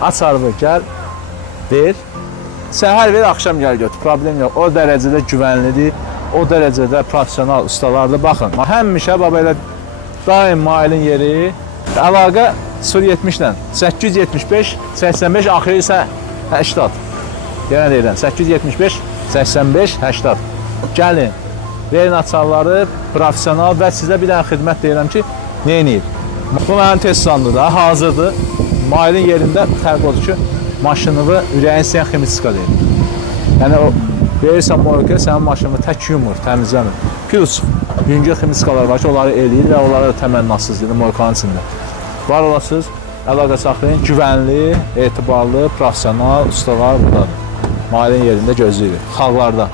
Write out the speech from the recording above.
açarı gəl, ver. Səhər ver, axşam gəl götür. Problem yox. O dərəcədə güvənlidir. O dərəcədə professional ustalardır. Baxın, həmişə belə daim mailin yeri əlaqə 070 ilə 875 85 axırı isə 80. Yenə deyirəm 875 85 80. Gəlin, verin açarları professional və sizə bir dənə xidmət deyirəm ki, nə edin? Bu mənim test standı da hazırdır. Mailin yerində fərq odur ki, maşınını ürəyin istəyən ximiska deyir. Yəni o verirsən moyka, sənin maşını tək yumur, təmizləmir. Plus, yüngül ximiskalar var ki, onları eləyir və onlara da təmənnasız deyir moykanın içində. Var olasınız, əlaqə saxlayın, güvənli, etibarlı, professional ustalar buradadır. Mailin yerində gözləyirik, xalqlarda.